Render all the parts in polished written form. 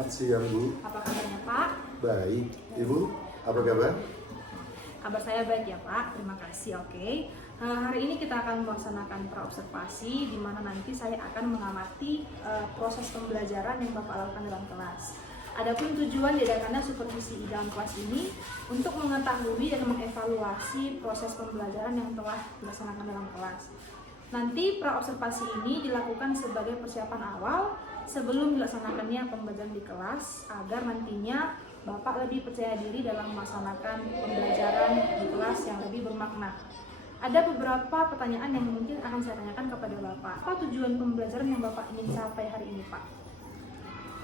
Selamat siang, Bu. Apa kabarnya Pak? Baik. Ibu, apa kabar? Kabar saya baik ya Pak, terima kasih. Oke. Hari ini kita akan melaksanakan praobservasi di mana nanti saya akan mengamati proses pembelajaran yang Bapak lakukan dalam kelas. Adapun tujuan diadakannya supervisi di dalam kelas ini untuk mengetahui dan mengevaluasi proses pembelajaran yang telah dilaksanakan dalam kelas. Nanti praobservasi ini dilakukan sebagai persiapan awal sebelum dilaksanakannya pembelajaran di kelas agar nantinya Bapak lebih percaya diri dalam melaksanakan pembelajaran di kelas yang lebih bermakna. Ada beberapa pertanyaan yang mungkin akan saya tanyakan kepada Bapak. Apa tujuan pembelajaran yang Bapak ingin capai hari ini, Pak?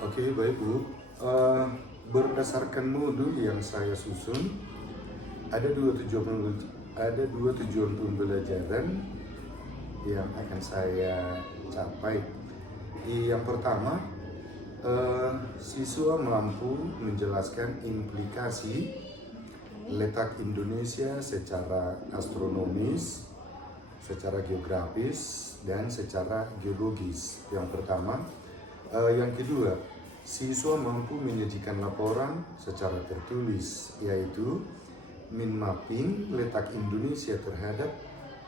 Oke, baik, Bu. Berdasarkan modul yang saya susun, ada dua tujuan pembelajaran yang akan saya capai. Yang pertama, siswa mampu menjelaskan implikasi letak Indonesia secara astronomis, secara geografis, dan secara geologis. Yang pertama. Yang kedua, siswa mampu menyajikan laporan secara tertulis, yaitu mapping letak Indonesia terhadap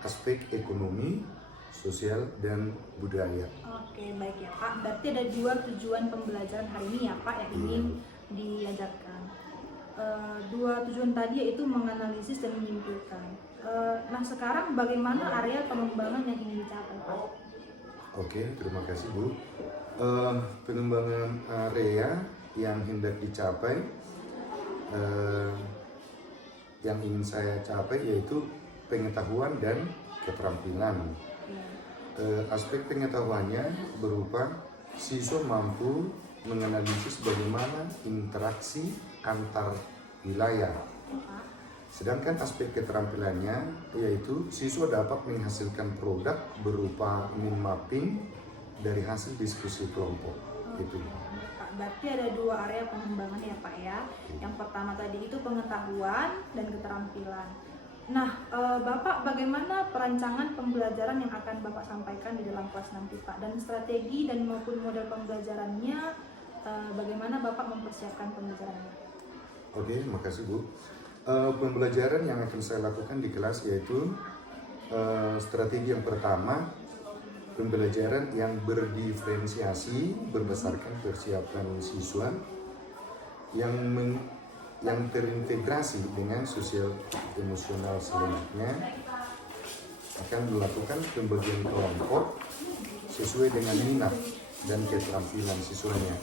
aspek ekonomi, sosial, dan budaya. Oke, baik ya Pak. Berarti ada dua tujuan pembelajaran hari ini ya Pak yang ingin diajarkan. Dua tujuan tadi yaitu menganalisis dan menyimpulkan. Nah sekarang bagaimana area pengembangan yang ingin dicapai Pak? Oke, terima kasih Bu. Pengembangan area yang hendak dicapai, yang ingin saya capai yaitu pengetahuan dan keterampilan. Aspek pengetahuannya berupa siswa mampu menganalisis bagaimana interaksi antar wilayah. Sedangkan aspek keterampilannya yaitu siswa dapat menghasilkan produk berupa mapping dari hasil diskusi kelompok. Gitu. Berarti ada dua area pengembangan ya Pak ya. Yang pertama tadi itu pengetahuan dan keterampilan. Nah, Bapak bagaimana perancangan pembelajaran yang akan Bapak sampaikan di dalam kelas nanti Pak? Dan strategi dan maupun model pembelajarannya, bagaimana Bapak mempersiapkan pembelajarannya? Oke, makasih Bu. Pembelajaran yang akan saya lakukan di kelas yaitu strategi yang pertama, pembelajaran yang berdiferensiasi berdasarkan persiapan siswa yang terintegrasi dengan sosial emosional. Selanjutnya akan melakukan pembagian kelompok sesuai dengan minat dan keterampilan siswanya.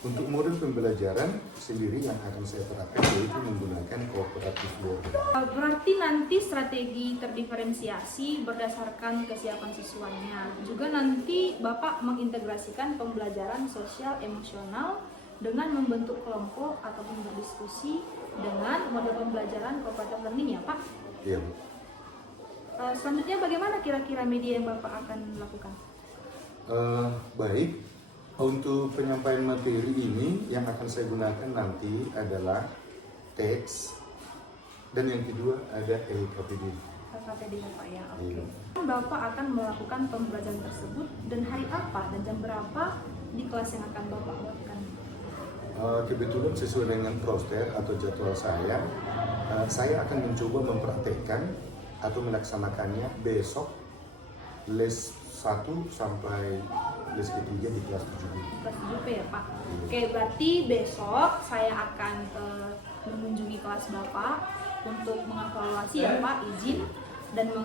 Untuk model pembelajaran sendiri yang akan saya terapkan yaitu menggunakan cooperative learning. Berarti nanti strategi terdiferensiasi berdasarkan kesiapan siswanya. Juga nanti Bapak mengintegrasikan pembelajaran sosial emosional dengan membentuk kelompok ataupun berdiskusi dengan model pembelajaran cooperative learning ya Pak? Iya Bu. Selanjutnya bagaimana kira-kira media yang Bapak akan lakukan? Baik. Untuk penyampaian materi ini yang akan saya gunakan nanti adalah teks dan yang kedua ada LKPD. LKPD ya Pak ya, oke. Bapak akan melakukan pembelajaran tersebut dan hari apa dan jam berapa di kelas yang akan Bapak lakukan? Kebetulan sesuai dengan roster atau jadwal saya akan mencoba mempraktekkan atau melaksanakannya besok les 1 sampai les ketiga di kelas 7B. Kelas 7B ya Pak? Oke, berarti besok saya akan mengunjungi kelas Bapak untuk mengevaluasi ya Pak, izin dan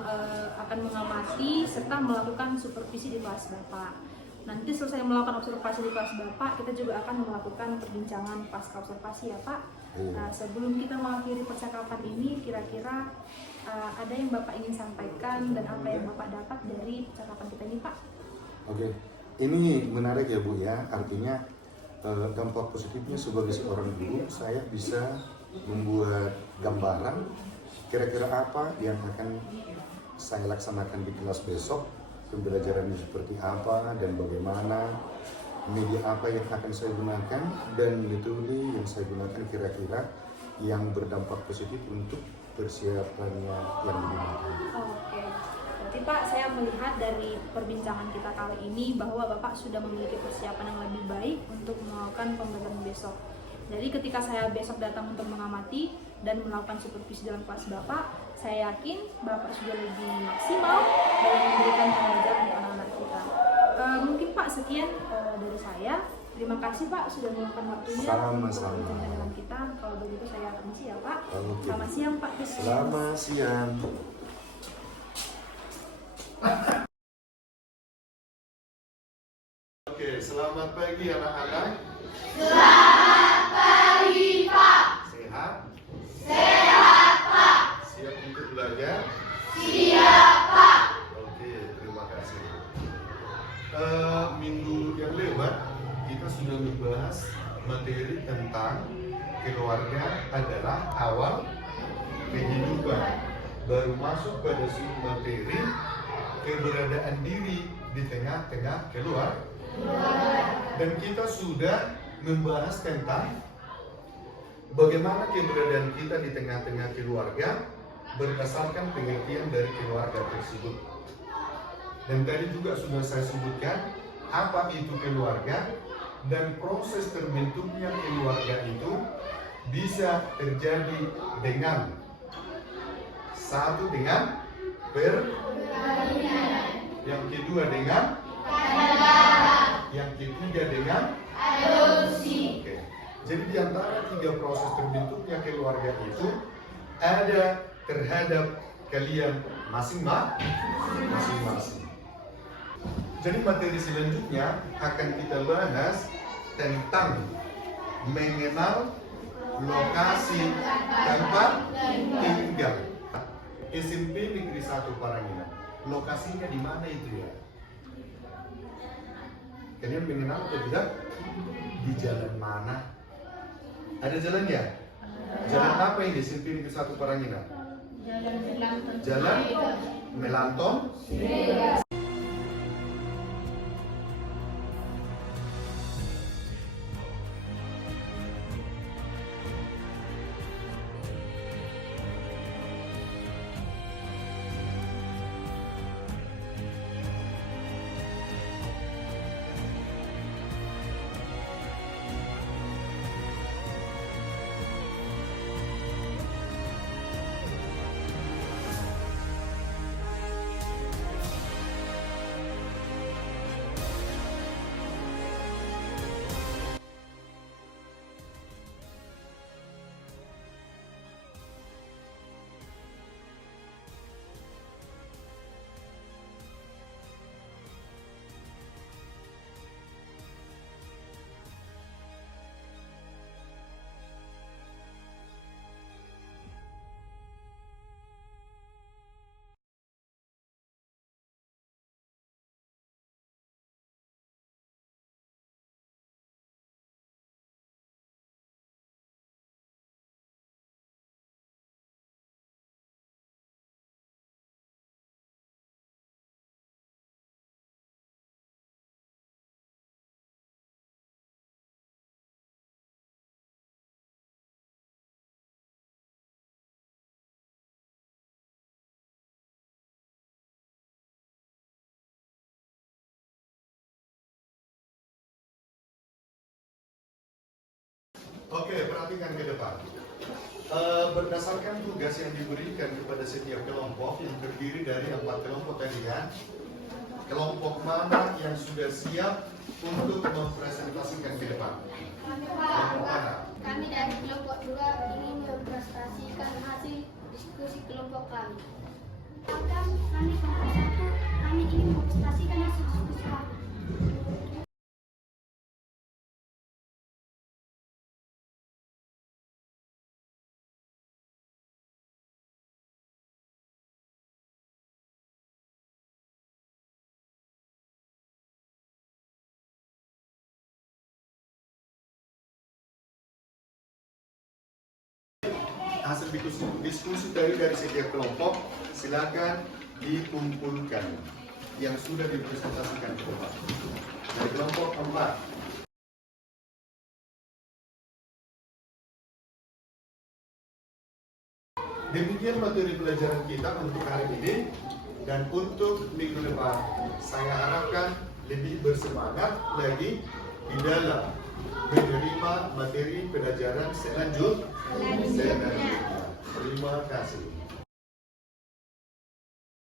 akan mengamati serta melakukan supervisi di kelas Bapak. Nanti selesai melakukan observasi di kelas Bapak, kita juga akan melakukan perbincangan pasca observasi ya Pak. Nah, sebelum kita mengakhiri percakapan ini, kira-kira ada yang Bapak ingin sampaikan dan apa yang Bapak dapat dari percakapan kita ini Pak? Oke, ini menarik ya Bu ya, artinya dampak positifnya sebagai seorang guru, saya bisa membuat gambaran kira-kira apa yang akan saya laksanakan di kelas besok, pembelajarannya seperti apa dan bagaimana, media apa yang akan saya gunakan, dan metode yang saya gunakan kira-kira yang berdampak positif untuk persiapannya yang digunakan. Oke. Berarti Pak, saya melihat dari perbincangan kita kali ini bahwa Bapak sudah memiliki persiapan yang lebih baik untuk melakukan pembelajaran besok. Jadi ketika saya besok datang untuk mengamati dan melakukan supervisi dalam kelas Bapak, saya yakin Bapak sudah lebih maksimal dalam memberikan pembelajaran untuk anak-anak kita. Mungkin Pak, sekian dari saya. Terima kasih Pak sudah meluangkan waktunya untuk berbincang dengan kita. Kalau begitu saya permisi ya Pak. Selamat siang Pak. Selamat siang. Oke, selamat pagi anak-anak. Selamat pagi, Pak. Sehat? Sehat, Pak. Siap untuk belajar? Siap, Pak. Oke, terima kasih. Minggu yang lewat kita sudah membahas materi tentang keluarga adalah awal kehidupan. Baru masuk pada materi keberadaan diri di tengah-tengah keluarga. Dan kita sudah membahas tentang bagaimana keberadaan kita di tengah-tengah keluarga berdasarkan pengertian dari keluarga tersebut. Dan tadi juga sudah saya sebutkan apa itu keluarga dan proses terbentuknya keluarga itu bisa terjadi dengan satu dengan yang kedua dengan yang ketiga dengan Adopsi. Oke. Jadi di antara tiga proses terbentuknya keluarga itu ada terhadap kalian masing-masing. Jadi materi selanjutnya akan kita bahas tentang mengenal lokasi tempat tinggal. SMP Negeri 1 Paranginan. Lokasinya di mana itu ya? Kalian mengenal atau tidak? Di jalan mana? Ada jalannya? Jalan apa ini SMP Negeri 1 Paranginan? Jalan Melanton. Oke, perhatikan ke depan. Berdasarkan tugas yang diberikan kepada setiap kelompok yang terdiri dari 4 kelompok tadi kan, kelompok mana yang sudah siap untuk mempresentasikan ke depan? Kelompok mana? Kami dari kelompok 2 ingin mempresentasikan hasil diskusi kelompok kami. Kami kelompok 1, kami ingin mempresentasikan hasil diskusi kami. Hasil diskusi dari setiap kelompok silakan dikumpulkan yang sudah dipresentasikan ke depan. Dari kelompok 4. Demikian materi pelajaran kita untuk hari ini, dan untuk minggu depan saya harapkan lebih bersemangat lagi di dalam menerima materi pelajaran selanjutnya. Terima kasih.